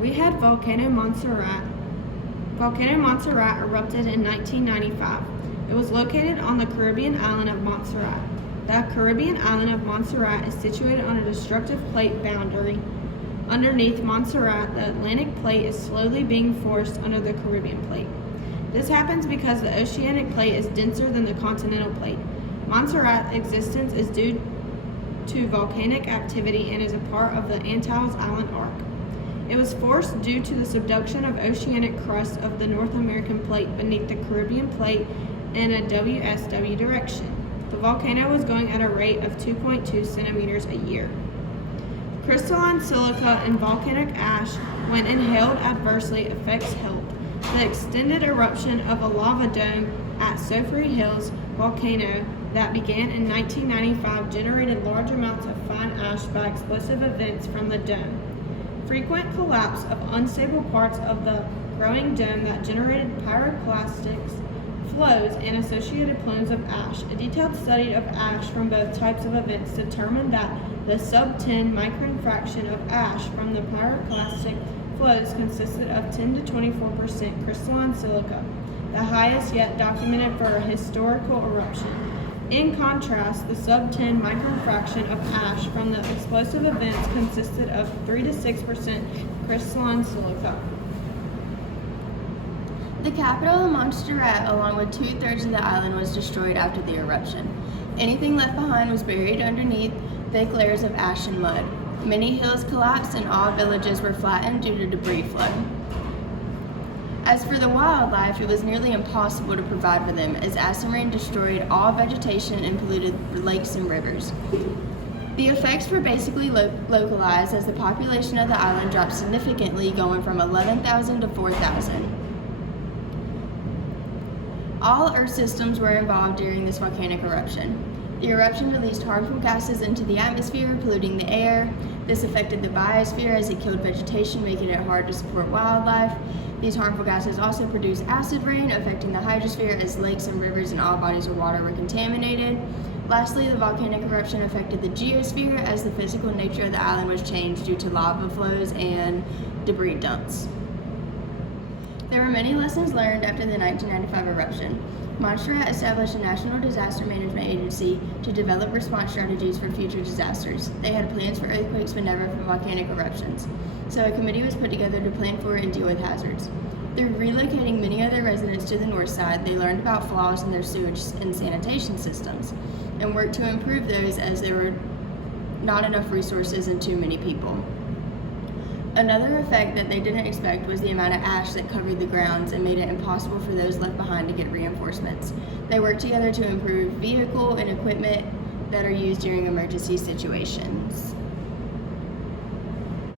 We had Volcano Montserrat. Volcano Montserrat erupted in 1995. It was located on the Caribbean island of Montserrat. The Caribbean island of Montserrat is situated on a destructive plate boundary. Underneath Montserrat, the Atlantic plate is slowly being forced under the Caribbean plate. This happens because the oceanic plate is denser than the continental plate. Montserrat's existence is due to volcanic activity and is a part of the Antilles Island arc. It was forced due to the subduction of oceanic crust of the North American plate beneath the Caribbean plate in a WSW direction. The volcano was going at a rate of 2.2 centimeters a year. Crystalline silica and volcanic ash, when inhaled adversely, affects health. The extended eruption of a lava dome at Sophry Hills volcano that began in 1995 generated large amounts of fine ash by explosive events from the dome. Frequent collapse of unstable parts of the growing dome that generated pyroclastics, flows, and associated plumes of ash. A detailed study of ash from both types of events determined that the sub-10 micron fraction of ash from the pyroclastic flows consisted of 10 to 24% crystalline silica, the highest yet documented for a historical eruption. In contrast, the sub-10 micron fraction of ash from the explosive events consisted of 3 to 6% crystalline silica. The capital of Montserrat, along with 2/3 of the island, was destroyed after the eruption. Anything left behind was buried underneath thick layers of ash and mud. Many hills collapsed and all villages were flattened due to debris flow. As for the wildlife, it was nearly impossible to provide for them, as acid rain destroyed all vegetation and polluted lakes and rivers. The effects were basically localized, as the population of the island dropped significantly, going from 11,000 to 4,000. All Earth systems were involved during this volcanic eruption. The eruption released harmful gases into the atmosphere, polluting the air. This affected the biosphere as it killed vegetation, making it hard to support wildlife. These harmful gases also produced acid rain, affecting the hydrosphere as lakes and rivers and all bodies of water were contaminated. Lastly, the volcanic eruption affected the geosphere as the physical nature of the island was changed due to lava flows and debris dumps. There were many lessons learned after the 1995 eruption. Montserrat established a National Disaster Management Agency to develop response strategies for future disasters. They had plans for earthquakes but never for volcanic eruptions. So a committee was put together to plan for and deal with hazards. Through relocating many of their residents to the north side, they learned about flaws in their sewage and sanitation systems and worked to improve those as there were not enough resources and too many people. Another effect that they didn't expect was the amount of ash that covered the grounds and made it impossible for those left behind to get reinforcements. They worked together to improve vehicle and equipment that are used during emergency situations.